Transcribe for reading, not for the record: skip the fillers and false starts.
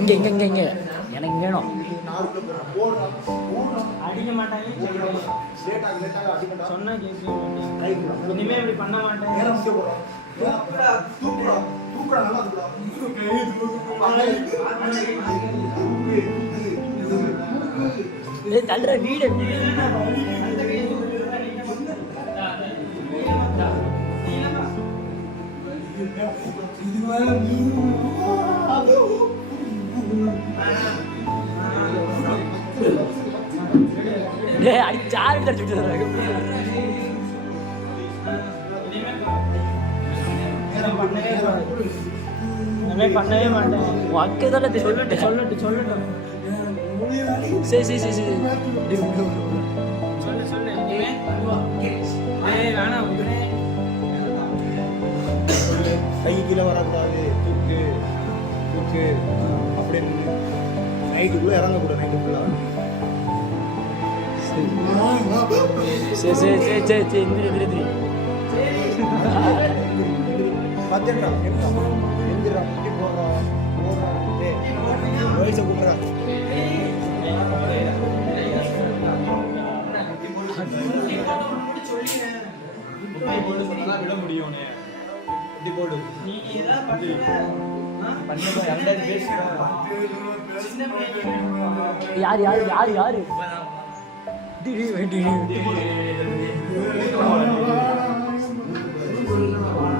இங்கே இங்கே இங்கே இங்கே எனக்கு வேணும். அடிக்க மாட்டாங்க சொன்னா கேட்க இனிமே இப்படி பண்ண மாட்டேன். தள்ளுற வீடு அடிச்சாரு தடிச்சு பண்ணவே மாட்டேன். அக்கே தான் சொல்லட்டும் சொல்லட்டும் சொல்லட்டும். சரி சரி சரி சரி சொல்லு சொல்லு. வேணாம் கை கீழே வரக்கூடாது. தூக்கு தூக்கு அப்படின்னு நைட்டுக்குள்ளே இறங்கக்கூடாது. நைட்டுக்குள்ளே சரி சரி சரி சரி சரி எந்திரி எந்திரி பார்த்துடா எந்திரா குட்டி போடுறோம் போடுறோம் வயசை கூப்பிட்றான். போட்டு சொன்னா விட முடியும். குட்டி போடு நீ ஏதாவது யார் யார் யார் யாரு